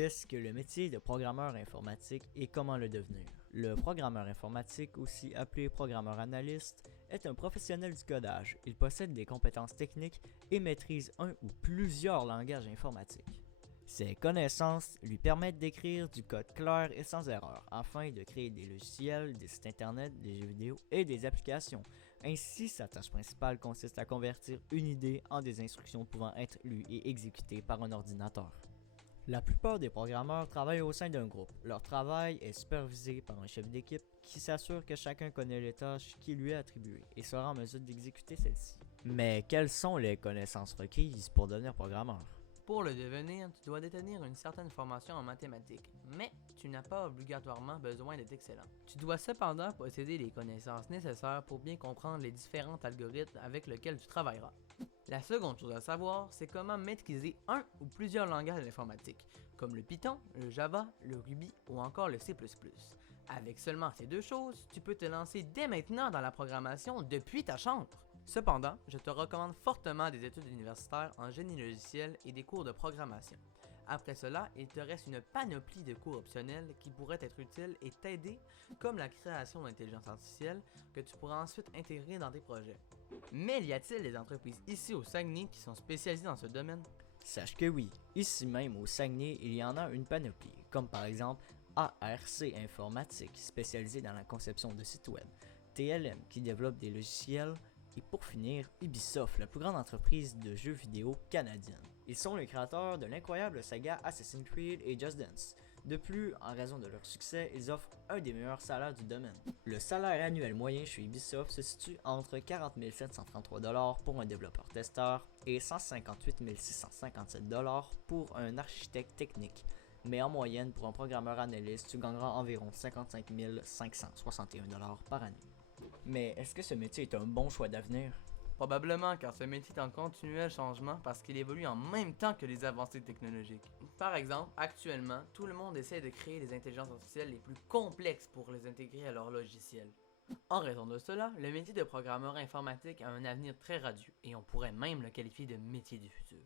Qu'est-ce que le métier de programmeur informatique et comment le devenir? Le programmeur informatique, aussi appelé programmeur analyste, est un professionnel du codage. Il possède des compétences techniques et maîtrise un ou plusieurs langages informatiques. Ses connaissances lui permettent d'écrire du code clair et sans erreur afin de créer des logiciels, des sites internet, des jeux vidéo et des applications. Ainsi, sa tâche principale consiste à convertir une idée en des instructions pouvant être lues et exécutées par un ordinateur. La plupart des programmeurs travaillent au sein d'un groupe. Leur travail est supervisé par un chef d'équipe qui s'assure que chacun connaît les tâches qui lui est attribuées et sera en mesure d'exécuter celles-ci. Mais quelles sont les connaissances requises pour devenir programmeur? Pour le devenir, tu dois détenir une certaine formation en mathématiques, mais tu n'as pas obligatoirement besoin d'être excellent. Tu dois cependant posséder les connaissances nécessaires pour bien comprendre les différents algorithmes avec lesquels tu travailleras. La seconde chose à savoir, c'est comment maîtriser un ou plusieurs langages informatiques, comme le Python, le Java, le Ruby ou encore le C++. Avec seulement ces deux choses, tu peux te lancer dès maintenant dans la programmation depuis ta chambre. Cependant, je te recommande fortement des études universitaires en génie logiciel et des cours de programmation. Après cela, il te reste une panoplie de cours optionnels qui pourraient être utiles et t'aider, comme la création d'intelligence artificielle, que tu pourras ensuite intégrer dans tes projets. Mais y a-t-il des entreprises ici au Saguenay qui sont spécialisées dans ce domaine? Sache que oui, ici même au Saguenay, il y en a une panoplie, comme par exemple ARC Informatique, spécialisée dans la conception de sites web, TLM qui développe des logiciels, et pour finir, Ubisoft, la plus grande entreprise de jeux vidéo canadienne. Ils sont les créateurs de l'incroyable saga Assassin's Creed et Just Dance. De plus, en raison de leur succès, ils offrent un des meilleurs salaires du domaine. Le salaire annuel moyen chez Ubisoft se situe entre 40 733$ pour un développeur-testeur et 158 657$ pour un architecte technique. Mais en moyenne, pour un programmeur analyste, tu gagneras environ 55 561$ par année. Mais est-ce que ce métier est un bon choix d'avenir? Probablement, car ce métier est en continuel changement parce qu'il évolue en même temps que les avancées technologiques. Par exemple, actuellement, tout le monde essaie de créer les intelligences artificielles les plus complexes pour les intégrer à leur logiciel. En raison de cela, le métier de programmeur informatique a un avenir très radieux et on pourrait même le qualifier de métier du futur.